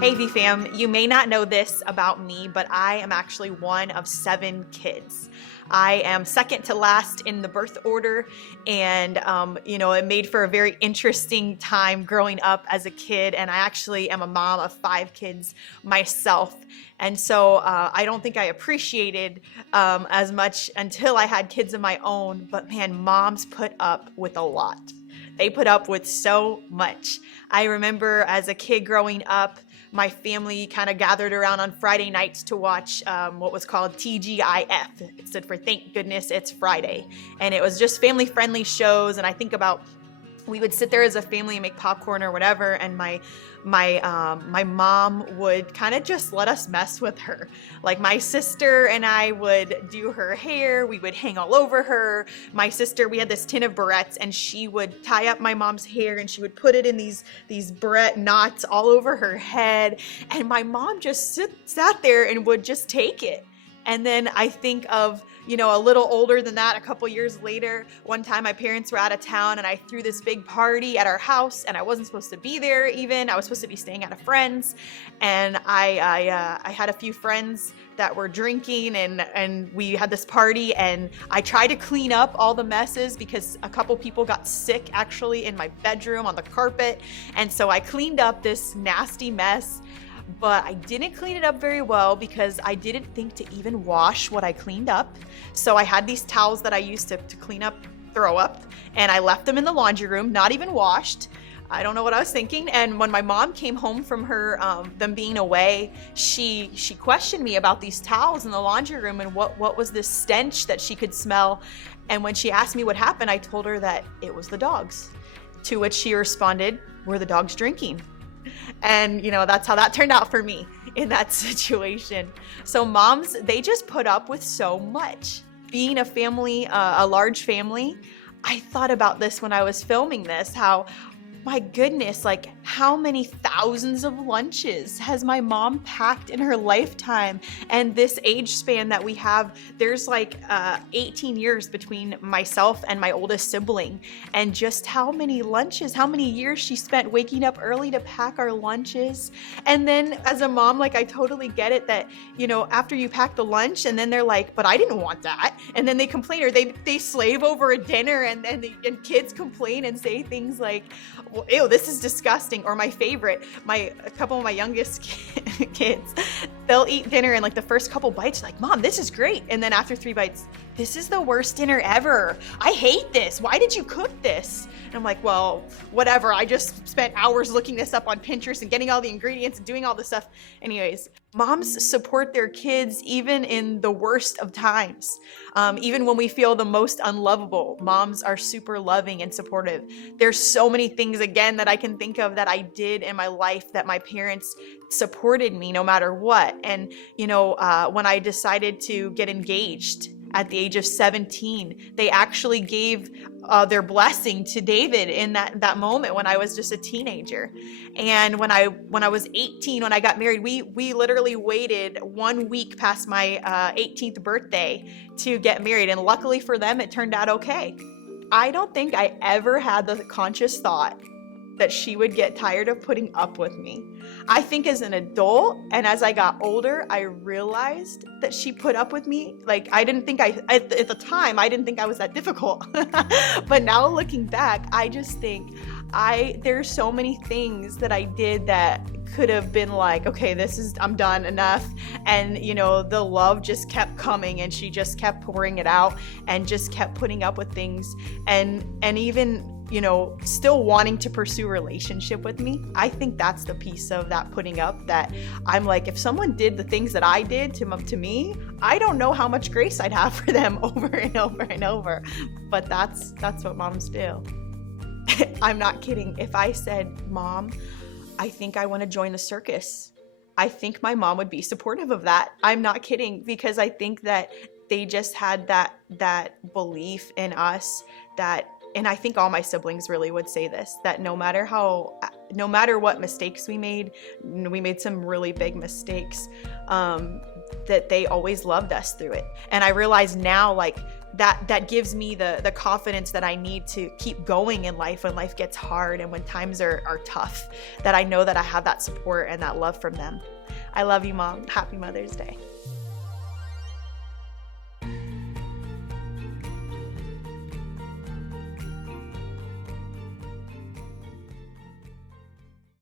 Hey VFam, you may not know this about me, but I am actually one of 7 kids. I am second to last in the birth order, and it made for a very interesting time growing up as a kid. And I actually am a mom of 5 kids myself, and so I don't think I appreciated as much until I had kids of my own. But man, moms put up with a lot. They put up with so much. I remember as a kid growing up, my family kind of gathered around on Friday nights to watch what was called TGIF. It stood for Thank Goodness It's Friday. And it was just family-friendly shows. And I think about, we would sit there as a family and make popcorn or whatever, and my mom would kind of just let us mess with her. Like, my sister and I would do her hair. We would hang all over her. My sister, we had this tin of barrettes, and she would tie up my mom's hair and she would put it in these barrette knots all over her head. And my mom just sat there and would just take it. And then I think of, a little older than that, a couple years later, one time my parents were out of town and I threw this big party at our house, and I wasn't supposed to be there even. I was supposed to be staying at a friend's, and I had a few friends that were drinking, and we had this party, and I tried to clean up all the messes because a couple people got sick actually in my bedroom on the carpet. And so I cleaned up this nasty mess. But I didn't clean it up very well because I didn't think to even wash what I cleaned up. So I had these towels that I used to clean up throw up, and I left them in the laundry room, not even washed. I don't know what I was thinking. And when my mom came home from her them being away, she questioned me about these towels in the laundry room and what was this stench that she could smell. And when she asked me what happened, I told her that it was the dogs. To which she responded, "Were the dogs drinking?" And that's how that turned out for me in that situation. So moms, they just put up with so much. Being a family, a large family, I thought about this when I was filming this, how, my goodness, like, how many thousands of lunches has my mom packed in her lifetime? And this age span that we have, there's like 18 years between myself and my oldest sibling. And just how many lunches, how many years she spent waking up early to pack our lunches. And then as a mom, like, I totally get it that, after you pack the lunch and then they're like, "But I didn't want that." And then they complain, or they slave over a dinner, and kids complain and say things like, "Well, ew, this is disgusting." Or my favorite, a couple of my youngest kids, they'll eat dinner and like the first couple bites, like, "Mom, this is great." And then after 3 bites, "This is the worst dinner ever. I hate this. Why did you cook this?" And I'm like, "Well, whatever. I just spent hours looking this up on Pinterest and getting all the ingredients and doing all this stuff." Anyways, moms support their kids even in the worst of times. Even when we feel the most unlovable, moms are super loving and supportive. There's so many things, again, that I can think of that I did in my life that my parents supported me no matter what. And, when I decided to get engaged at the age of 17, they actually gave their blessing to David in that moment when I was just a teenager. And when I was 18, when I got married, we literally waited 1 week past my 18th birthday to get married. And luckily for them, it turned out okay. I don't think I ever had the conscious thought that she would get tired of putting up with me. I think as an adult and as I got older, I realized that she put up with me. Like, I didn't think at the time, I didn't think I was that difficult. But now looking back, I just think there's so many things that I did that could have been like, "Okay, I'm done, enough." And, the love just kept coming, and she just kept pouring it out and just kept putting up with things. And even, still wanting to pursue a relationship with me. I think that's the piece of that putting up, that I'm like, if someone did the things that I did to me, I don't know how much grace I'd have for them over and over and over. But that's what moms do. I'm not kidding. If I said, "Mom, I think I want to join the circus," I think my mom would be supportive of that. I'm not kidding, because I think that they just had that belief in us and I think all my siblings really would say this, that no matter what mistakes we made some really big mistakes, that they always loved us through it. And I realize now, like, that gives me the confidence that I need to keep going in life when life gets hard and when times are tough, that I know that I have that support and that love from them. I love you, Mom. Happy Mother's Day.